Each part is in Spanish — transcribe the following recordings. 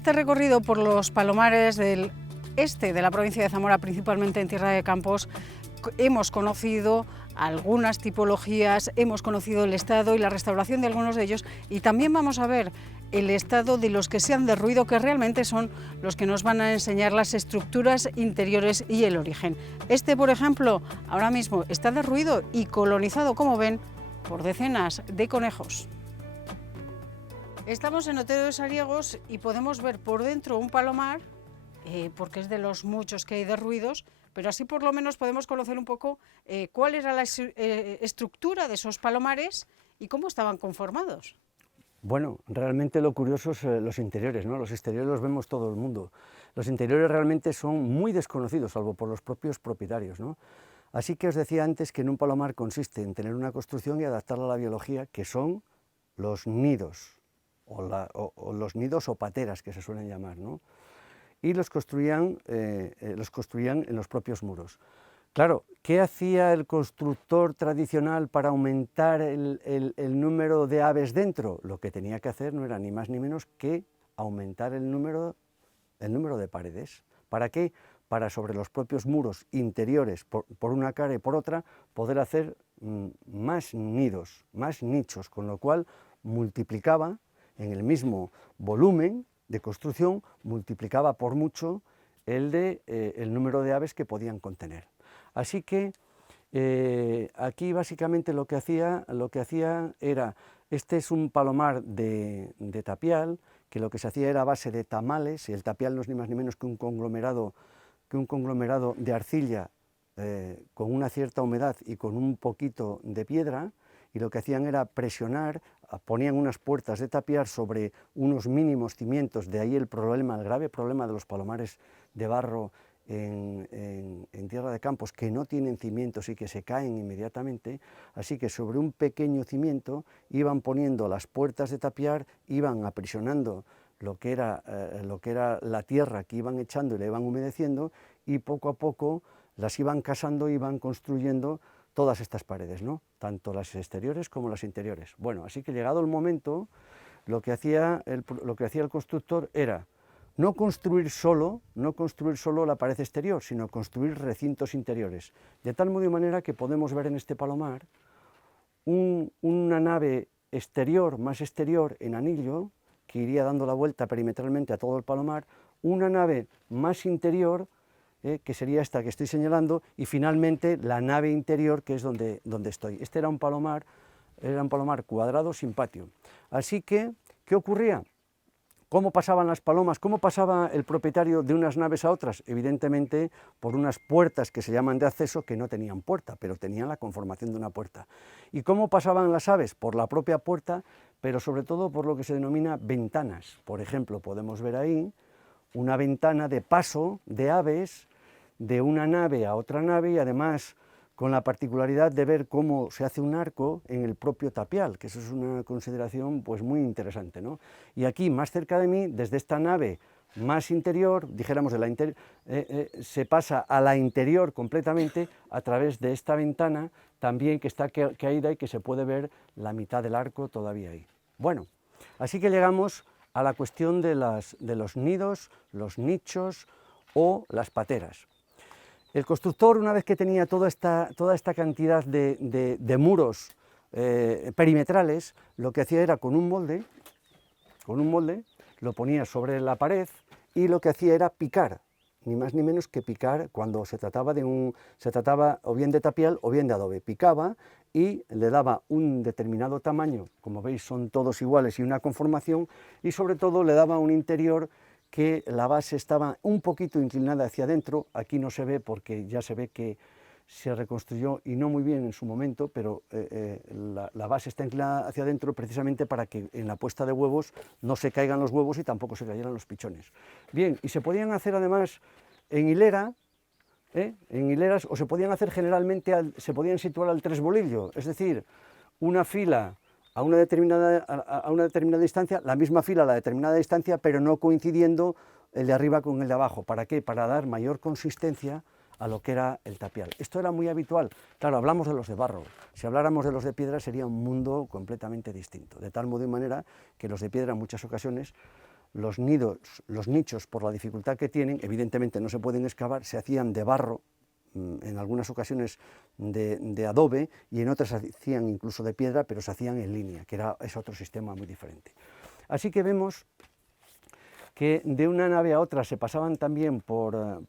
este recorrido por los palomares del este de la provincia de Zamora, principalmente en Tierra de Campos, hemos conocido algunas tipologías, hemos conocido el estado y la restauración de algunos de ellos, y también vamos a ver el estado de los que se han derruido, que realmente son los que nos van a enseñar las estructuras interiores y el origen. Este, por ejemplo, ahora mismo está derruido y colonizado, como ven, por decenas de conejos. Estamos en Otero de Sariegos y podemos ver por dentro un palomar, porque es de los muchos que hay derruidos, pero así por lo menos podemos conocer un poco cuál era la estructura de esos palomares y cómo estaban conformados. Bueno, realmente lo curioso es los interiores, ¿no? Los exteriores los vemos todo el mundo. Los interiores realmente son muy desconocidos, salvo por los propios propietarios, ¿no? Así que os decía antes que en un palomar consiste en tener una construcción y adaptarla a la biología, que son los nidos, o los nidos o pateras, que se suelen llamar, ¿no? Y los construían en los propios muros. Claro, ¿qué hacía el constructor tradicional para aumentar el número de aves dentro? Lo que tenía que hacer no era ni más ni menos que aumentar el número de paredes. ¿Para qué? Para sobre los propios muros interiores, por una cara y por otra, poder hacer más nidos, más nichos, con lo cual multiplicaba en el mismo volumen de construcción, multiplicaba por mucho el número de aves que podían contener. Así que aquí básicamente lo que hacía era, este es un palomar de tapial, que lo que se hacía era a base de tamales, y el tapial no es ni más ni menos que un conglomerado de arcilla con una cierta humedad y con un poquito de piedra, y lo que hacían era presionar, ponían unas puertas de tapiar sobre unos mínimos cimientos, de ahí el grave problema de los palomares de barro en Tierra de Campos, que no tienen cimientos y que se caen inmediatamente. Así que sobre un pequeño cimiento iban poniendo las puertas de tapiar, iban aprisionando lo que era la tierra que iban echando y la iban humedeciendo, y poco a poco las iban casando, iban construyendo todas estas paredes, ¿no? Tanto las exteriores como las interiores. Bueno, así que llegado el momento, lo que hacía el constructor era no construir solo la pared exterior, sino construir recintos interiores, de tal modo y manera que podemos ver en este palomar una nave exterior, más exterior, en anillo, que iría dando la vuelta perimetralmente a todo el palomar, una nave más interior, que sería esta que estoy señalando, y finalmente la nave interior, que es donde estoy. Este era un palomar cuadrado sin patio. Así que, ¿qué ocurría? ¿Cómo pasaban las palomas? ¿Cómo pasaba el propietario de unas naves a otras? Evidentemente por unas puertas que se llaman de acceso, que no tenían puerta, pero tenían la conformación de una puerta. ¿Y cómo pasaban las aves? Por la propia puerta, pero sobre todo por lo que se denomina ventanas. Por ejemplo, podemos ver ahí una ventana de paso de aves de una nave a otra nave, y además con la particularidad de ver cómo se hace un arco en el propio tapial, que eso es una consideración pues muy interesante, ¿no? Y aquí, más cerca de mí, desde esta nave más interior, dijéramos se pasa a la interior completamente a través de esta ventana, también que está caída y que se puede ver la mitad del arco todavía ahí. Bueno, así que llegamos a la cuestión de los nidos, los nichos o las pateras. El constructor, una vez que tenía toda esta cantidad de muros perimetrales, lo que hacía era con un molde, lo ponía sobre la pared, y lo que hacía era picar, ni más ni menos que picar cuando se trataba o bien de tapial o bien de adobe. Picaba y le daba un determinado tamaño, como veis son todos iguales, y una conformación, y sobre todo le daba un interior que la base estaba un poquito inclinada hacia adentro. Aquí no se ve porque ya se ve que se reconstruyó y no muy bien en su momento, pero la base está inclinada hacia adentro precisamente para que en la puesta de huevos no se caigan los huevos y tampoco se cayeran los pichones. Bien, y se podían hacer además en hilera, en hileras, o se podían hacer generalmente, se podían situar al tresbolillo, es decir, una fila a una determinada distancia, la misma fila a la determinada distancia, pero no coincidiendo el de arriba con el de abajo. ¿Para qué? Para dar mayor consistencia a lo que era el tapial. Esto era muy habitual. Claro, hablamos de los de barro. Si habláramos de los de piedra sería un mundo completamente distinto. De tal modo y manera que los de piedra en muchas ocasiones los nidos, los nichos, por la dificultad que tienen, evidentemente no se pueden excavar, se hacían de barro, en algunas ocasiones de adobe, y en otras se hacían incluso de piedra, pero se hacían en línea, que es otro sistema muy diferente. Así que vemos que de una nave a otra se pasaban también por lo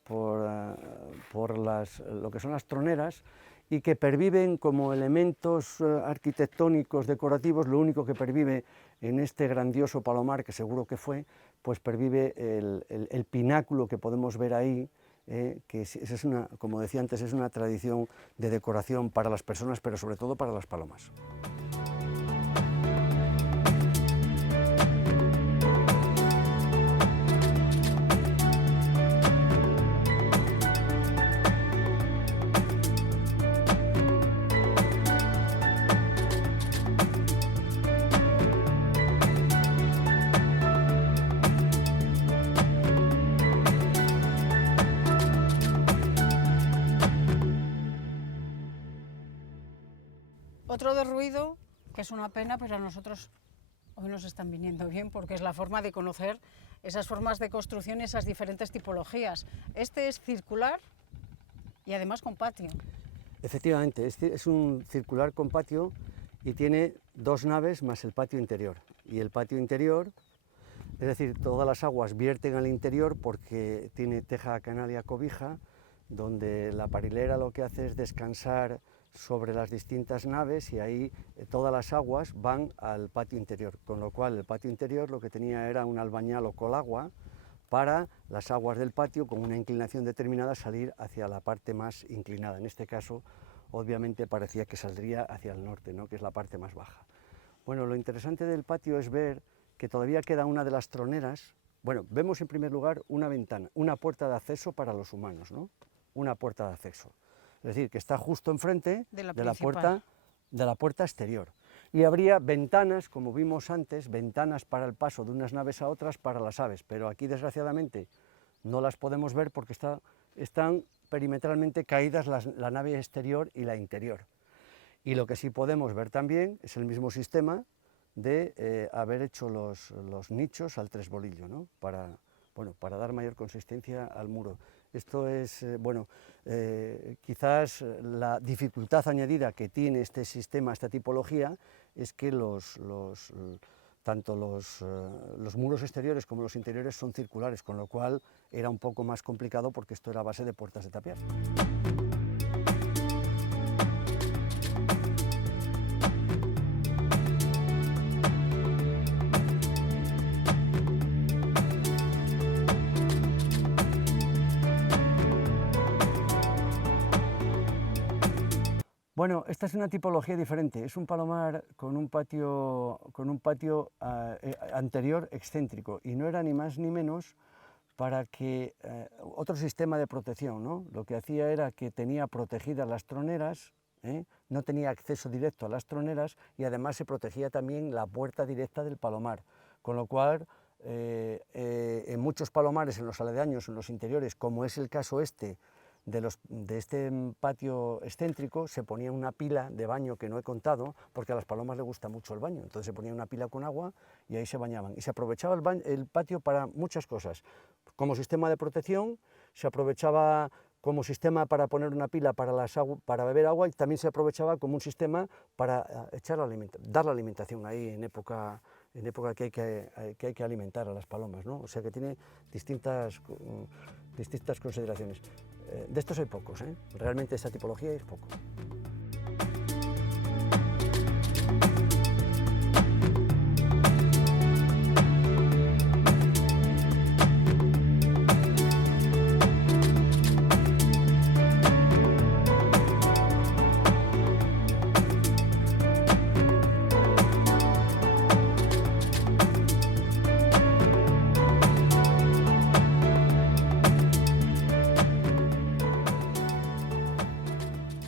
que son las troneras, y que perviven como elementos arquitectónicos decorativos. Lo único que pervive en este grandioso palomar, que seguro que fue, pues pervive el pináculo que podemos ver ahí, que es una, como decía antes, es una tradición de decoración para las personas, pero sobre todo para las palomas. Otro de ruido, que es una pena, pero a nosotros hoy nos están viniendo bien, porque es la forma de conocer esas formas de construcción y esas diferentes tipologías. Este es circular y además con patio. Efectivamente, este es un circular con patio y tiene dos naves más el patio interior. Y el patio interior, es decir, todas las aguas vierten al interior porque tiene teja canalia cobija, donde la parilera lo que hace es descansar sobre las distintas naves, y ahí todas las aguas van al patio interior, con lo cual el patio interior lo que tenía era un albañal o colagua para las aguas del patio, con una inclinación determinada, salir hacia la parte más inclinada. En este caso, obviamente parecía que saldría hacia el norte, ¿no?, que es la parte más baja. Bueno, lo interesante del patio es ver que todavía queda una de las troneras. Bueno, vemos en primer lugar una ventana, una puerta de acceso para los humanos, ¿no? Una puerta de acceso. Es decir, que está justo enfrente de la puerta exterior. Y habría ventanas, como vimos antes, ventanas para el paso de unas naves a otras para las aves, pero aquí desgraciadamente no las podemos ver porque están perimetralmente caídas la nave exterior y la interior. Y lo que sí podemos ver también es el mismo sistema de haber hecho los nichos al tresbolillo, ¿no?, para dar mayor consistencia al muro. Esto es, quizás la dificultad añadida que tiene este sistema, esta tipología, es que tanto los muros exteriores como los interiores son circulares, con lo cual era un poco más complicado porque esto era a base de puertas de tapiar. Bueno, esta es una tipología diferente, es un palomar con un patio anterior excéntrico, y no era ni más ni menos para que otro sistema de protección, ¿no? Lo que hacía era que tenía protegidas las troneras, no tenía acceso directo a las troneras, y además se protegía también la puerta directa del palomar, con lo cual en muchos palomares, en los aledaños, en los interiores, como es el caso este, de este patio excéntrico, se ponía una pila de baño que no he contado, porque a las palomas les gusta mucho el baño. Entonces se ponía una pila con agua y ahí se bañaban. Y se aprovechaba el patio para muchas cosas. Como sistema de protección, se aprovechaba como sistema para poner una pila para beber agua, y también se aprovechaba como un sistema para dar la alimentación ahí en época que hay que alimentar a las palomas, ¿no? O sea que tiene distintas consideraciones. De estos hay pocos, realmente esta tipología es poco.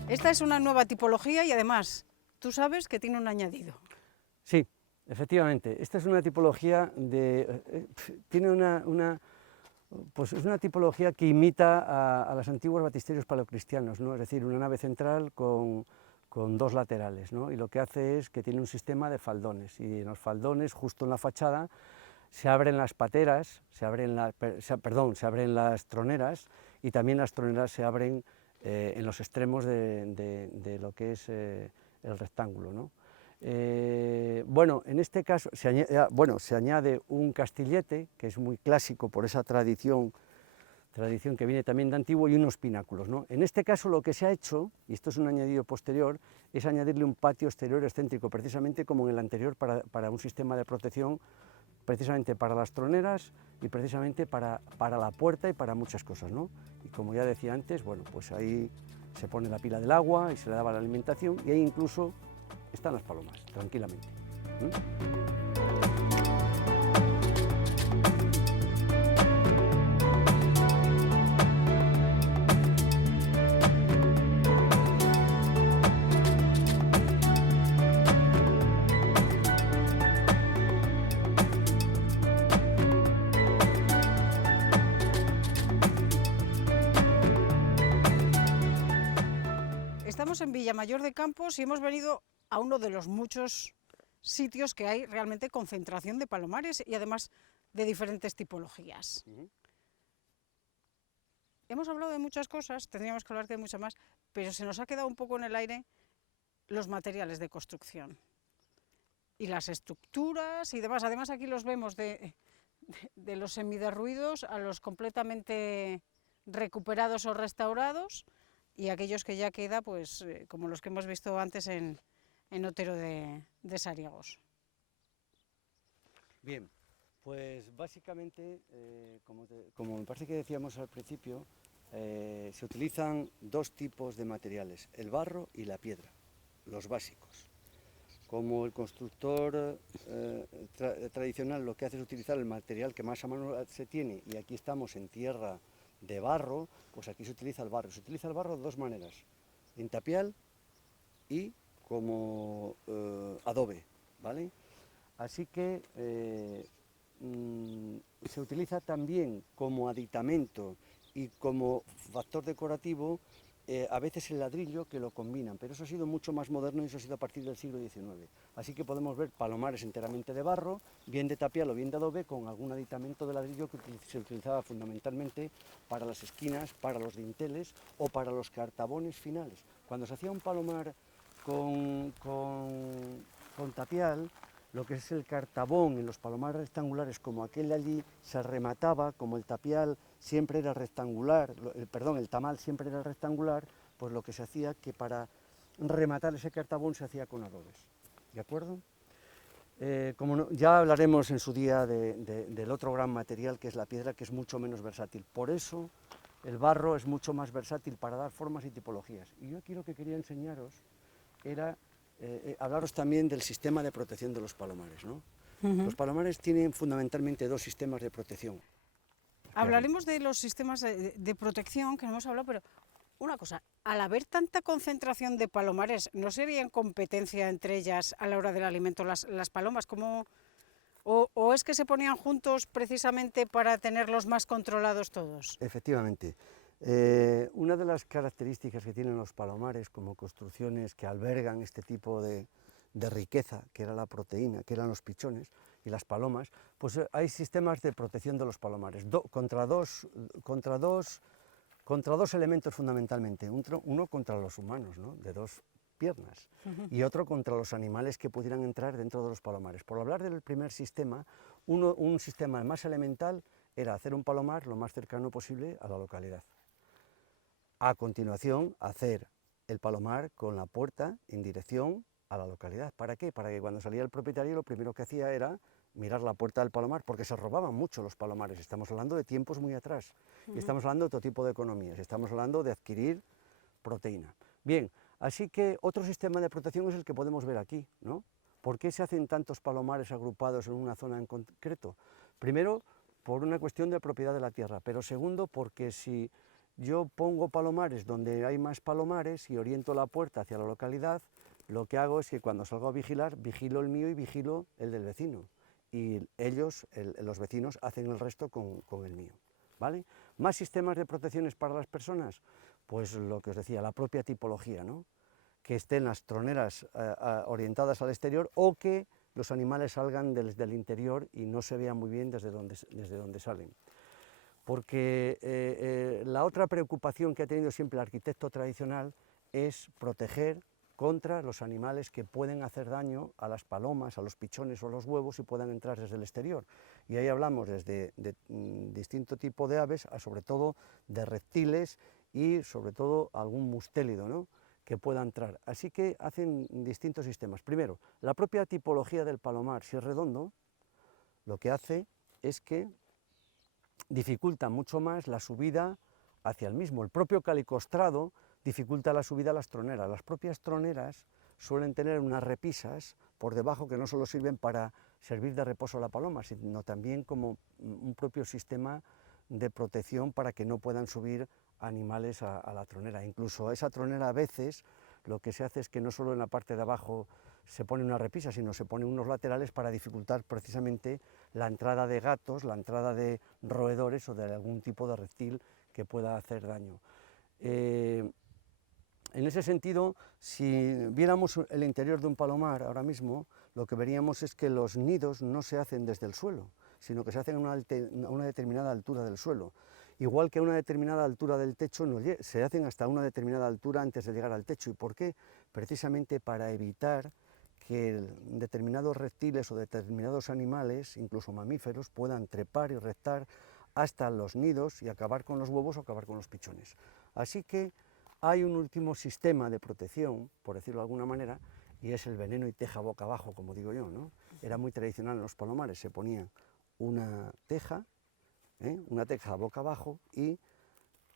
Esta es una nueva tipología y además tú sabes que tiene un añadido. Sí, efectivamente, esta es una tipología pues es una tipología que imita a los antiguos batisterios paleocristianos, ¿no? Es decir, una nave central con dos laterales, ¿no? Y lo que hace es que tiene un sistema de faldones, y en los faldones, justo en la fachada, se abren las pateras, se abren las troneras, y también las troneras se abren en los extremos de lo que es el rectángulo, ¿no? Bueno, en este caso se añade un castillete, que es muy clásico por esa tradición que viene también de antiguo, y unos pináculos, ¿no? En este caso lo que se ha hecho, y esto es un añadido posterior, es añadirle un patio exterior excéntrico, precisamente como en el anterior, para un sistema de protección, precisamente para las troneras y precisamente para la puerta y para muchas cosas, ¿no? Y como ya decía antes, bueno, pues ahí se pone la pila del agua y se le daba la alimentación, y ahí incluso están las palomas, tranquilamente. Estamos en Villamayor de Campos y hemos venido a uno de los muchos sitios que hay realmente concentración de palomares y además de diferentes tipologías. Hemos hablado de muchas cosas, tendríamos que hablar de muchas más, pero se nos ha quedado un poco en el aire los materiales de construcción y las estructuras y demás. Además aquí los vemos de los semiderruidos a los completamente recuperados o restaurados, y aquellos que ya queda, pues como los que hemos visto antes en Otero de Sariegos. Bien, pues básicamente, como me parece que decíamos al principio, se utilizan dos tipos de materiales, el barro y la piedra, los básicos. Como el constructor tradicional lo que hace es utilizar el material que más a mano se tiene, y aquí estamos en tierra de barro, pues aquí se utiliza el barro. Se utiliza el barro de dos maneras, en tapial y como adobe, ¿vale? Así que se utiliza también como aditamento y como factor decorativo a veces el ladrillo, que lo combinan, pero eso ha sido mucho más moderno y eso ha sido a partir del siglo XIX. Así que podemos ver palomares enteramente de barro, bien de tapial o bien de adobe, con algún aditamento de ladrillo que se utilizaba fundamentalmente para las esquinas, para los dinteles o para los cartabones finales. Cuando se hacía un palomar con tapial, lo que es el cartabón en los palomares rectangulares, como aquel de allí, se remataba, como el tapial siempre era rectangular, el tamal siempre era rectangular, pues lo que se hacía que para rematar ese cartabón se hacía con adobes, ¿de acuerdo? Ya hablaremos en su día del otro gran material, que es la piedra, que es mucho menos versátil. Por eso el barro es mucho más versátil para dar formas y tipologías. Y yo aquí lo que quería enseñaros era hablaros también del sistema de protección de los palomares, ¿no? Los palomares tienen fundamentalmente dos sistemas de protección. Hablaremos de los sistemas de protección que no hemos hablado, pero una cosa, al haber tanta concentración de palomares, ¿no serían competencia entre ellas a la hora del alimento las palomas? ¿O es que se ponían juntos precisamente para tenerlos más controlados todos? Efectivamente. Una de las características que tienen los palomares como construcciones que albergan este tipo de riqueza, que era la proteína, que eran los pichones y las palomas, pues hay sistemas de protección de los palomares, contra dos elementos fundamentalmente, uno contra los humanos, ¿no?, de dos piernas, y otro contra los animales que pudieran entrar dentro de los palomares. Por hablar del primer sistema, un sistema más elemental era hacer un palomar lo más cercano posible a la localidad. A continuación, hacer el palomar con la puerta en dirección a la localidad. ¿Para qué? Para que cuando salía el propietario lo primero que hacía era mirar la puerta del palomar, porque se robaban mucho los palomares. Estamos hablando de tiempos muy atrás, y estamos hablando de otro tipo de economías, estamos hablando de adquirir proteína. Bien, así que otro sistema de protección es el que podemos ver aquí, ¿no? ¿Por qué se hacen tantos palomares agrupados en una zona en concreto? Primero, por una cuestión de propiedad de la tierra, pero segundo, porque si yo pongo palomares donde hay más palomares y oriento la puerta hacia la localidad, lo que hago es que cuando salgo a vigilar, vigilo el mío y vigilo el del vecino. Y ellos, los vecinos, hacen el resto con el mío, ¿vale? ¿Más sistemas de protecciones para las personas? Pues lo que os decía, la propia tipología, ¿no? Que estén las troneras orientadas al exterior o que los animales salgan desde el interior y no se vea muy bien desde donde salen. Porque la otra preocupación que ha tenido siempre el arquitecto tradicional es proteger contra los animales que pueden hacer daño a las palomas, a los pichones o a los huevos y puedan entrar desde el exterior. Y ahí hablamos desde distinto tipo de aves, sobre todo de reptiles y sobre todo algún mustélido, ¿no?, que pueda entrar. Así que hacen distintos sistemas. Primero, la propia tipología del palomar, si es redondo, lo que hace es que dificulta mucho más la subida hacia el mismo. El propio calicostrado dificulta la subida a las troneras. Las propias troneras suelen tener unas repisas por debajo que no solo sirven para servir de reposo a la paloma, sino también como un propio sistema de protección para que no puedan subir animales a la tronera. Incluso esa tronera a veces lo que se hace es que no solo en la parte de abajo se pone una repisa, sino se pone unos laterales para dificultar precisamente la entrada de gatos, la entrada de roedores o de algún tipo de reptil que pueda hacer daño. En ese sentido, si viéramos el interior de un palomar ahora mismo, lo que veríamos es que los nidos no se hacen desde el suelo, sino que se hacen a una determinada altura del suelo. Igual que a una determinada altura del techo, se hacen hasta una determinada altura antes de llegar al techo. ¿Y por qué? Precisamente para evitar que determinados reptiles o determinados animales, incluso mamíferos, puedan trepar y reptar hasta los nidos y acabar con los huevos o acabar con los pichones. Así que hay un último sistema de protección, por decirlo de alguna manera, y es el veneno y teja boca abajo, como digo yo, ¿no? Era muy tradicional en los palomares, se ponía una teja boca abajo y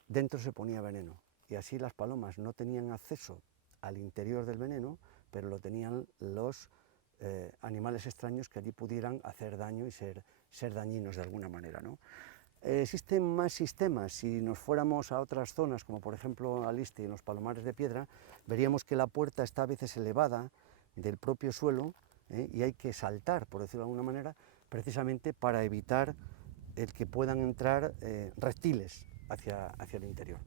dentro se ponía veneno. Y así las palomas no tenían acceso al interior del veneno, pero lo tenían los animales extraños que allí pudieran hacer daño y ser dañinos de alguna manera, ¿no? Existen más sistemas. Si nos fuéramos a otras zonas, como por ejemplo al este y en los palomares de piedra, veríamos que la puerta está a veces elevada del propio suelo, y hay que saltar, por decirlo de alguna manera, precisamente para evitar el que puedan entrar reptiles hacia el interior.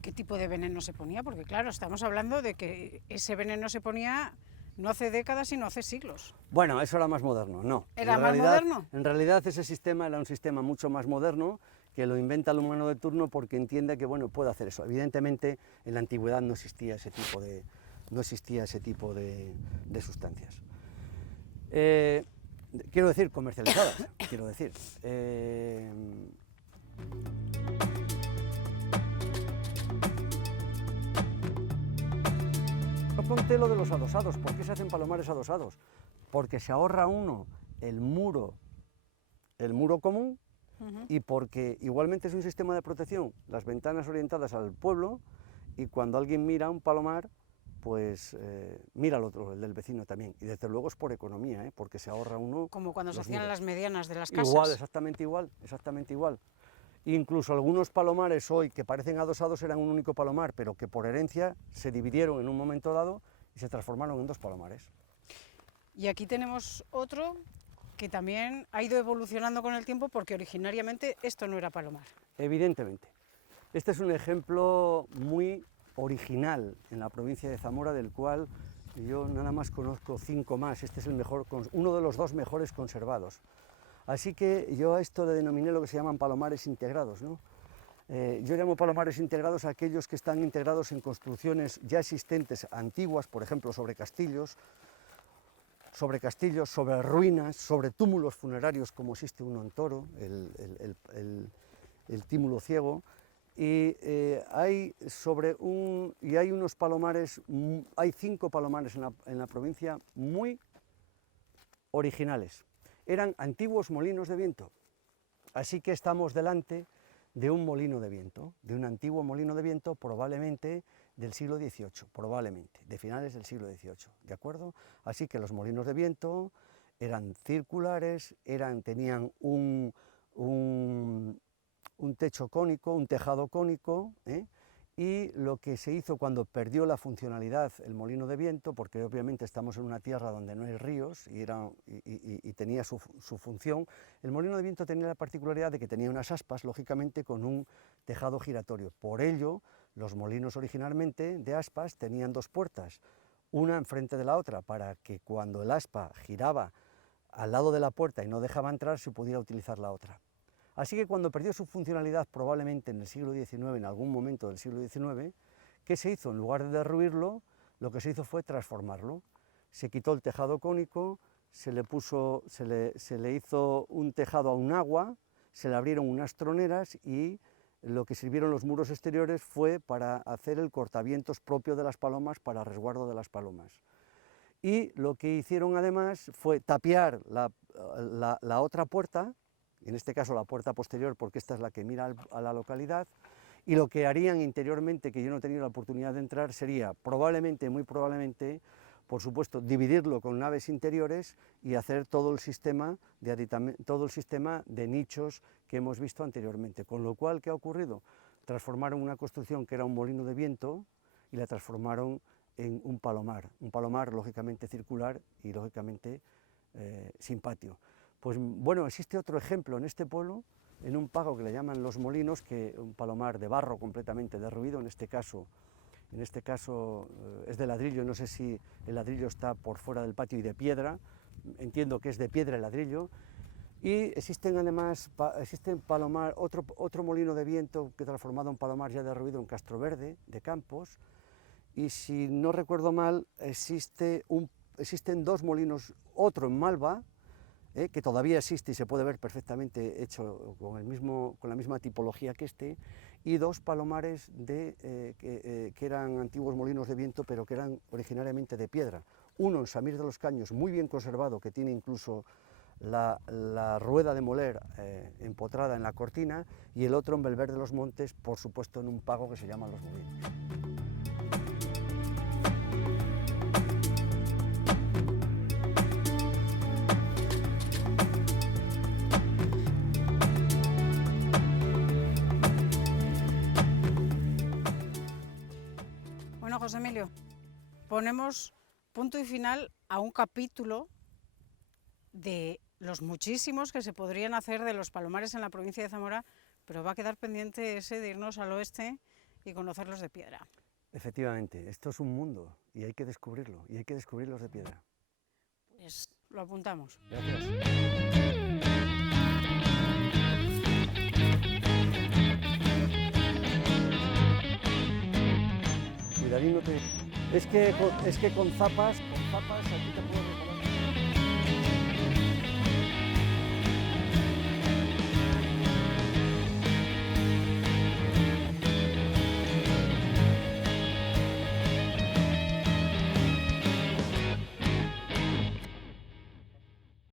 ¿Qué tipo de veneno se ponía? Porque claro, estamos hablando de que ese veneno se ponía no hace décadas, sino hace siglos. Bueno, eso era más moderno, no. ¿Era más moderno? En realidad ese sistema era un sistema mucho más moderno, que lo inventa el humano de turno porque entiende que, bueno, puede hacer eso. Evidentemente, en la antigüedad no existía ese tipo de sustancias. Quiero decir, comercializadas, quiero decir. Ponte lo de los adosados. ¿Por qué se hacen palomares adosados? Porque se ahorra uno el muro común, y porque igualmente es un sistema de protección, las ventanas orientadas al pueblo, y cuando alguien mira un palomar, pues mira al otro, el del vecino también, y desde luego es por economía, porque se ahorra uno. Como cuando se hacían las medianas de las casas. Igual, exactamente igual. Incluso algunos palomares hoy que parecen adosados eran un único palomar, pero que por herencia se dividieron en un momento dado y se transformaron en dos palomares. Y aquí tenemos otro que también ha ido evolucionando con el tiempo, porque originariamente esto no era palomar. Evidentemente. Este es un ejemplo muy original en la provincia de Zamora, del cual yo nada más conozco 5 más. Este es uno de los 2 mejores conservados. Así que yo a esto le denominé lo que se llaman palomares integrados, ¿no? Yo llamo palomares integrados a aquellos que están integrados en construcciones ya existentes, antiguas, por ejemplo, sobre castillos, sobre ruinas, sobre túmulos funerarios, como existe uno en Toro, el túmulo ciego, y hay unos palomares, hay 5 palomares en la provincia muy originales. Eran antiguos molinos de viento, así que estamos delante de un molino de viento, de un antiguo molino de viento, probablemente del siglo XVIII, probablemente, de finales del siglo XVIII, ¿de acuerdo? Así que los molinos de viento eran circulares, tenían un techo cónico, un tejado cónico, y lo que se hizo cuando perdió la funcionalidad el molino de viento, porque obviamente estamos en una tierra donde no hay ríos y tenía su función, el molino de viento tenía la particularidad de que tenía unas aspas, lógicamente con un tejado giratorio. Por ello, los molinos originalmente de aspas tenían 2 puertas, una enfrente de la otra, para que cuando el aspa giraba al lado de la puerta y no dejaba entrar, se pudiera utilizar la otra. Así que cuando perdió su funcionalidad, probablemente en el siglo XIX, en algún momento del siglo XIX, ¿qué se hizo? En lugar de derruirlo, lo que se hizo fue transformarlo. Se quitó el tejado cónico, se le hizo un tejado a un agua, se le abrieron unas troneras y lo que sirvieron los muros exteriores fue para hacer el cortavientos propio de las palomas, para resguardo de las palomas. Y lo que hicieron además fue tapiar la otra puerta, en este caso la puerta posterior, porque esta es la que mira a la localidad, y lo que harían interiormente, que yo no he tenido la oportunidad de entrar, sería probablemente, muy probablemente, por supuesto, dividirlo con naves interiores y hacer todo el sistema de nichos que hemos visto anteriormente. Con lo cual, ¿qué ha ocurrido? Transformaron una construcción que era un molino de viento y la transformaron en un palomar lógicamente circular y lógicamente sin patio. Pues bueno, existe otro ejemplo en este pueblo, en un pago que le llaman Los Molinos, que un palomar de barro completamente derruido, en este caso es de ladrillo, no sé si el ladrillo está por fuera del patio, y de piedra, entiendo que es de piedra el ladrillo, y existen además otro molino de viento que transformado en palomar ya derruido en Castroverde, de Campos, y si no recuerdo mal, existen dos molinos, otro en Malva, que todavía existe y se puede ver perfectamente hecho con la misma tipología que este, y dos palomares que eran antiguos molinos de viento, pero que eran originariamente de piedra. Uno en Samir de los Caños, muy bien conservado, que tiene incluso la rueda de moler empotrada en la cortina, y el otro en Belver de los Montes, por supuesto en un pago que se llama Los Molinos. Bueno, José Emilio, ponemos punto y final a un capítulo de los muchísimos que se podrían hacer de los palomares en la provincia de Zamora, pero va a quedar pendiente ese de irnos al oeste y conocerlos de piedra. Efectivamente, esto es un mundo y hay que descubrirlo, y hay que descubrirlos de piedra. Pues lo apuntamos. Gracias. Cuidadín, es que con zapas aquí te puedo recomendar.